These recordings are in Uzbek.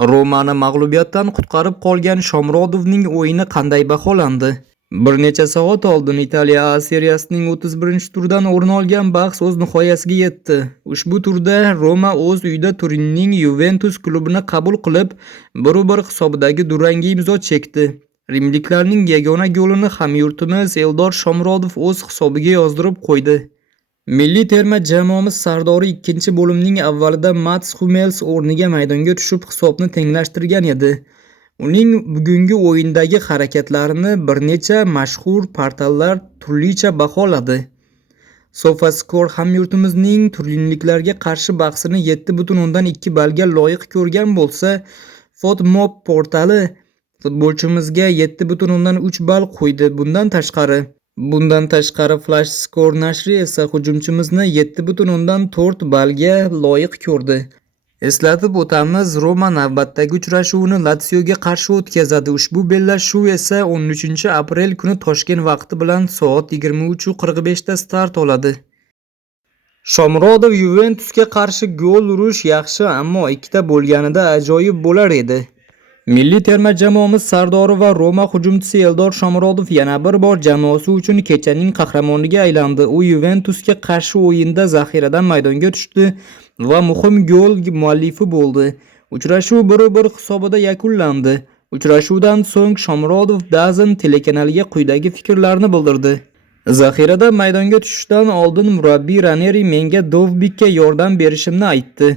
Romani mag'lubiyatdan qutqarib qolgan Shomurodovning o'yini qanday baholandi? Bir necha soat oldin Italiya A seriyasining 31-turdan o'rin olgan bahs o'z nihoyasiga yetdi. Ushbu turda Roma o'z uyida Turinning Yuventus klubini qabul qilib, 1-1 hisobidagi durangga imzo chekdi. Rimliklarning yagona golini hamyurtimiz Eldor Shomurodov o'z hisobiga yozdirib qo'ydi. Milliy terma jamoamiz sardori ikkinchi bo'limning avvalida Mats Hummels o'rniga maydonga tushib hisobni tenglashtirgan edi. Uning bugungi o'yindagi harakatlarini bir necha mashhur portallar turlicha baholadi. SofaScore hamyurtimizning turinliklarga qarshi bahsini 7,2 ballga loyiq ko'rgan bo'lsa, FotMob portali futbolchimizga 7,3 ball qo'ydi. Bundan tashqari FlashScore nashri esa hujumchimizni 7,4 ballga loyiq ko'rdi. Eslatib o'tamiz, Roma navbatdagi uchrashuvini Lazioga qarshi o'tkazadi. Ushbu bellashuv esa 13-aprel kuni Toshkent vaqti bilan soat 23:45 da start oladi. Shomurodov Yuventusga qarshi gol urish yaxshi, ammo ikkita bo'lganida ajoyib bo'lar edi. Milliy terma jamoamiz sardori va Roma hujumchisi Eldor Shomurodov yana bir bor jamoasi uchun kechaning qahramoniga aylandi. U Yuventusga qarshi o'yinda zaxiradan maydonga tushdi va muhim gol muallifi bo'ldi. Uchrashuv 1-1 hisobida yakunlandi. Uchrashuvdan so'ng Shomurodov DAZN telekanaliga quyidagi fikrlarni bildirdi. Zaxirada maydonga tushishdan oldin murabbiy Raneri menga Dovbikka yordam berishimni aytdi.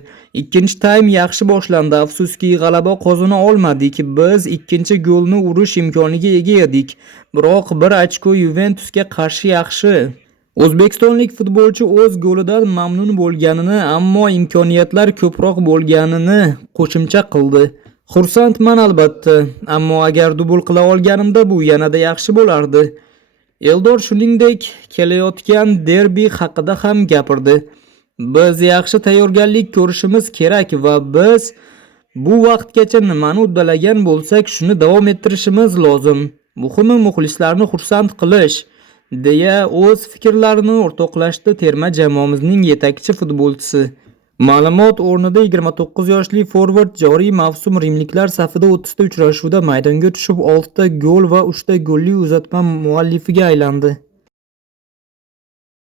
Ikkinchi taym yaxshi boshlandi. Afsuski g'alaba qozona olmadik. Biz ikkinchi golni urish imkoniga ega edik. Biroq 1 ochko Yuventusga qarshi yaxshi. O'zbekistonlik futbolchi o'z golidan mamnun bo'lganini, ammo imkoniyatlar ko'proq bo'lganini qo'shimcha qildi. Xursandman albatta, ammo agar dubl qila olganimda bu yanada yaxshi bo'lardi. Eldor shuningdek, kelayotgan derbi haqida ham gapirdi. Biz yaxshi tayyorgarlik ko'rishimiz kerak va biz bu vaqtgacha nimani uddalagan bo'lsak, shuni davom ettirishimiz lozim. Muhimi muxlislarni xursand qilish, deya o'z fikrlarini o'rtoqlashdi terma jamoamizning yetakchi futbolchisi. Ma'lumot o'rnida 29 yoshli forvard joriy mavsum rimliklar safida 30 ta uchrashuvda maydonga tushib 6 ta gol va 3 ta golli uzatma muallifiga aylandi.